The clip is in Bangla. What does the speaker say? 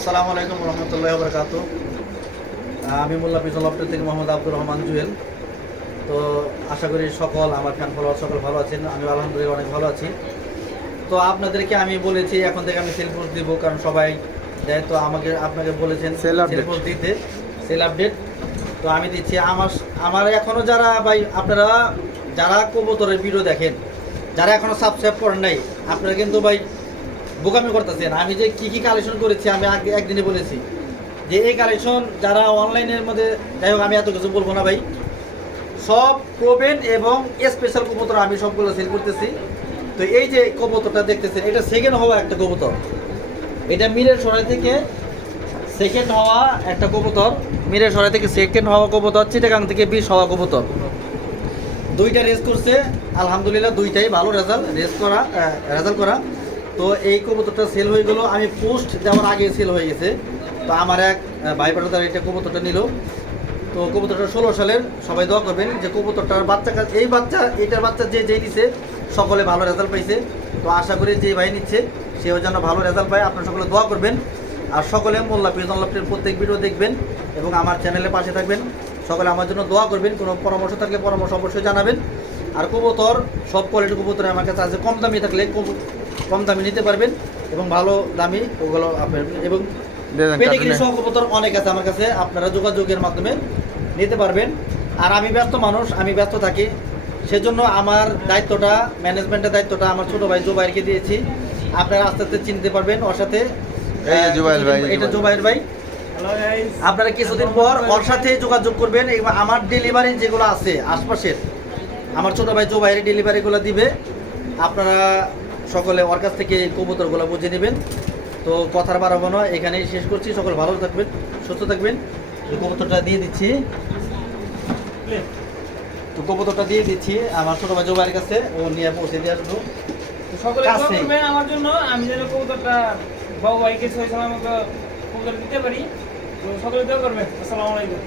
আসসালামু আলাইকুম রহমতুল্লাহ বরকাত। আমি মোল্লা পিছন লফটের থেকে মোহাম্মদ আব্দুর রহমান জুয়েল। তো আশা করি সকল আমার ফ্যান ফলোয়ার সকল ভালো আছেন, আমি আলহামদুলিল্লাহ অনেক ভালো আছি। তো আপনাদেরকে আমি বলেছি এখন থেকে আমি সেল পোস্ট দিব, কারণ সবাই দেয়। তো আপনাকে বলেছেন সেল পোস্ট দিতে, সেল আপডেট। তো আমি দিচ্ছি। আমার এখনও যারা ভাই আপনারা যারা কবুতরের ভিডিও দেখেন, যারা এখনও সাবস্ক্রাইব করেন নাই, আপনারা কিন্তু ভাই বোকামি করতেছেন। আমি যে কি কালেকশন করেছি আমি আগে একদিনে বলেছি যে এই কালেকশন যারা অনলাইনের মধ্যে, যাই হোক আমি এত কিছু বলবো না ভাই। সব প্রোবেন এবং স্পেশাল কবুতর আমি সবগুলো সেল করতেছি। তো এই যে কবুতরটা দেখতেছেন, এটা সেকেন্ড হওয়া একটা কবুতর। এটা মিরের সরাই থেকে সেকেন্ড হওয়া একটা কবুতর। মিরের সরাই থেকে সেকেন্ড হওয়া কবুতর, চিটাগাং থেকে 20 হওয়া কবুতর। দুইটা রেস করছে আলহামদুলিল্লাহ, দুইটাই ভালো রেজাল্ট করা। তো এই কবুতরটা সেল হয়ে গেল, আমি পোস্ট দেওয়ার আগে সেল হয়ে গেছে। তো আমার এক ভাই ব্রাদার এটা কবুতরটা নিল। তো কবুতরটা 16 সালের, সবাই দোয়া করবেন যে কবুতরটার এটার বাচ্চা যে নিচ্ছে সকলে ভালো রেজাল্ট পাইছে। তো আশা করি যে ভাই নিচ্ছে সেও যেন ভালো রেজাল্ট পায়, আপনারা সকলে দোয়া করবেন। আর সকলে মোল্লা পিজন লফটের প্রত্যেক ভিডিও দেখবেন এবং আমার চ্যানেলের পাশে থাকবেন। সকলে আমার জন্য দোয়া করবেন, কোনো পরামর্শ থাকলে পরামর্শ অবশ্যই জানাবেন। আর কবুতর সব কোয়ালিটি কবুতর আমার কাছে আছে, কম দামি থাকলে কম দামি নিতে পারবেন এবং ভালো দামি ওগুলো আপনার এবং পেডিগ্রি সহ কবুতর অনেক আছে আমার কাছে, আপনারা যোগাযোগের মাধ্যমে নিতে পারবেন। আর আমি ব্যস্ত মানুষ, আমি ব্যস্ত থাকি, সেজন্য আমার দায়িত্বটা, ম্যানেজমেন্টের দায়িত্বটা আমার ছোটো ভাই জুবাইরকে দিয়েছি। আপনারা আস্তে আস্তে চিনতে পারবেন ওর সাথে। এটা জুবাইর ভাই। আপনারা কিছুদিন পর ওর সাথে যোগাযোগ করবেন এবং আমার ডেলিভারি যেগুলো আছে আশপাশের, আমার ছোটো ভাই জুবাইরের ডেলিভারিগুলো দিবে। আপনারা সকলে ওর কাছ থেকে কবুতরগুলো বুঝে নেবেন। তো কথার বাড়াবো না, এখানেই শেষ করছি। সকল ভালো থাকবেন, সুস্থ থাকবেন। কবুতরটা দিয়ে দিচ্ছি। তো কবুতরটা দিয়ে দিচ্ছি আমার ছোট ভাই জুবাইরের কাছে, ও নিয়ে পৌঁছে দিয়ে আসবো। সকলে দোয়া করবেন আমার জন্য, আমি যেন কবুতরটা বাবু ভাইকে সহি সালামত কবুতর দিতে পারি। তো সকলে দোয়া করবেন। আসসালামু আলাইকুম।